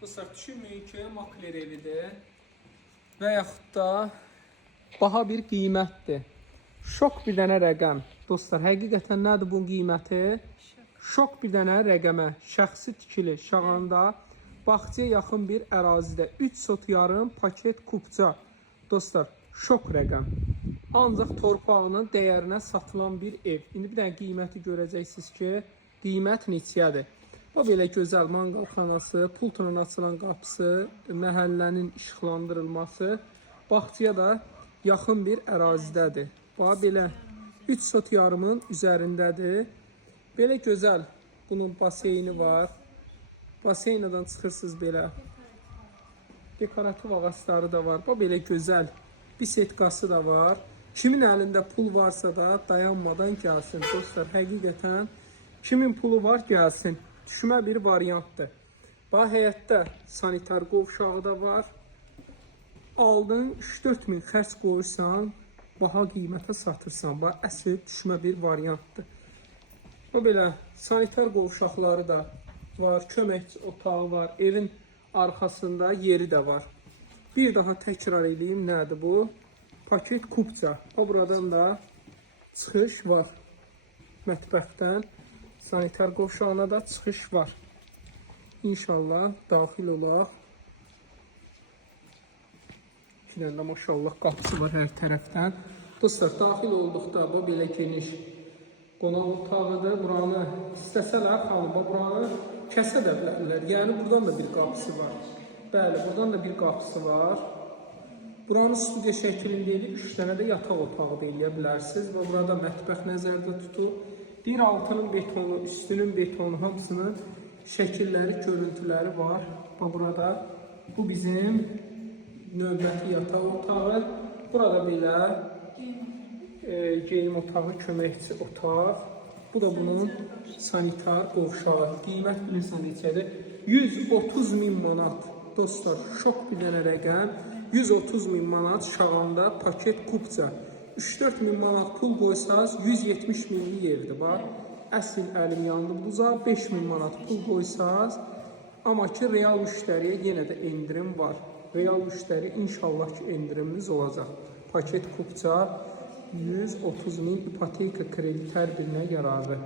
Dostlar, düşünməyin ki, makler evidir və yaxud da baha bir qiymətdir. Şok bir dənə rəqəm. Dostlar, həqiqətən nədir bunun qiyməti? Şok bir dənə rəqəmə. Şəxsi tikili Şağanda bağçaya yaxın bir ərazidə 3 sot yarım paket kupça. Dostlar, şok rəqəm. Ancaq torpağının dəyərinə satılan bir ev. İndi bir dənə qiyməti görəcəksiniz ki, qiymət neçədir. Bu belə gözəl manqalxanası, pultla açılan qapısı, məhəllənin işıqlandırılması, bağçaya da yaxın bir ərazidədir. Bax belə 3 sot yarımın üzərindədir. Belə gözəl bunun baseyni var. Baseynadan çıxırsınız belə. Dekorativ ağacları da var. Bax belə gözəl bisetkası da var. Kimin əlində pul varsa da dayanmadan gəlsin. Dostlar, həqiqətən kimin pulu var gəlsin. Düşmə bir variantdır. Bax, həyətdə sanitar qovşağı da var. Aldın 3-4 min xərc qoyursan, baha qiymətə satırsan. Bax, əsl düşmə bir variantdır. Bu belə sanitar qovşaqları da var, köməkçi otağı var, evin arxasında yeri də var. Bir daha təkrar edeyim, nədir bu? Paket kupça. Buradan da çıxış var. Mətbəxdən sanitar qovşağına da çıxış var. İnşallah daxil olaq. İki dənə maşallah qapısı var hər tərəfdən. Dostlar, daxil olduqda bu belə geniş qonaq otağıdır. Buranı istəsələr xanım, buranı kəsə də bilərlər. Yəni buradan da bir qapısı var. Bəli, buradan da bir qapısı var. Buranı studiya şəklində edib 3 dənə də yataq otağı da eləyə bilərsiniz. Və burada mətbəx nəzərdə tutub. Bir altının betonu, üstünün betonu, hamısının şəkilləri, görüntüləri var. Burada bu bizim növbəti yataq otağı. Burada belə geyim otağı, köməkçi otaq. Bu da bunun sanitar qovşağı. Qiymət bilirsən neçədir? 130 min manat. Dostlar, şok bir dənə rəqəm. 130 min manat Şağanda paket kupça. 3-4 min manat pul qoysaz 170 minlik yerdir. Bax, əsl əlim yandı buza. 5 min manat pul qoysaz, amma ki, real müştəriyə yenə də endirim var. Real müştəri inşallah ki, endirimimiz olacaq. Paket kupça 130 min ipoteka kredit hər birinə yararlı.